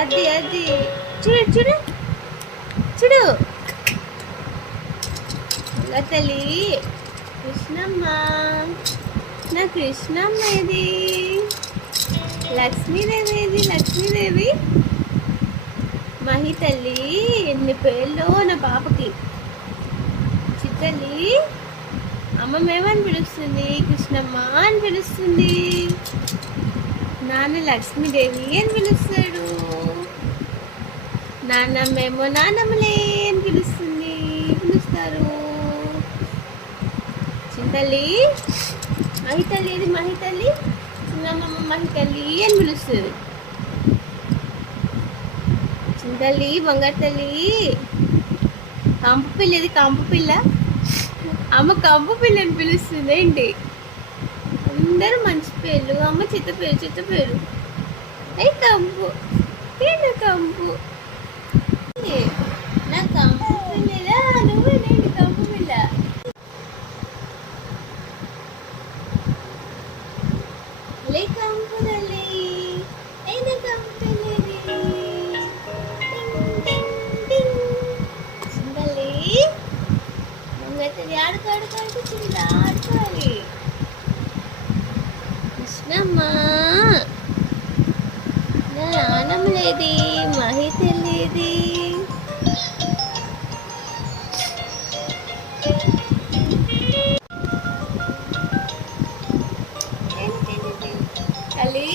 అది అది చూడు చూడు చూడు తల్లి కృష్ణమ్మ, నా కృష్ణమ్మ ఇది లక్ష్మీదేవి, ఇది లక్ష్మీదేవి. మహి తల్లి ఎన్ని పేర్లు నా పాపకి. చిత్తల్లి అమ్మమేమని పిలుస్తుంది, కృష్ణమ్మ అని పిలుస్తుంది. నాన్న లక్ష్మీదేవి అని పిలుస్తాడు. నాన్నమ్మేమో నాన్నమ్మలే అని పిలుస్తారు. చింతల్లి మహి తల్లి, ఇది మహి తల్లి, చిన్నమ్మ మహి తల్లి అని పిలుస్తుంది. చింతల్లి బంగారు తల్లి, కంపు పిల్ల, ఇది కంపు పిల్ల, అమ్మ కంపు పిల్ల అని పిలుస్తుంది. ఏంటి అందరూ మంచి పేర్లు, అమ్మ చిత్త పేరు. అయ్యి కంపు, ఏంటి కంపు, నా కంపు పిల్లలా, నువ్వేనేంటి కంపు పిల్ల. లే కంపు తల్లి, అయినా కంపు పిల్లది. చింతల్లి ఆడుకోవాలి, ఆడుకోవాలి. కృష్ణమ్మ, నా నాన్నమ్మ లేది, మహి తెలియది. తల్లి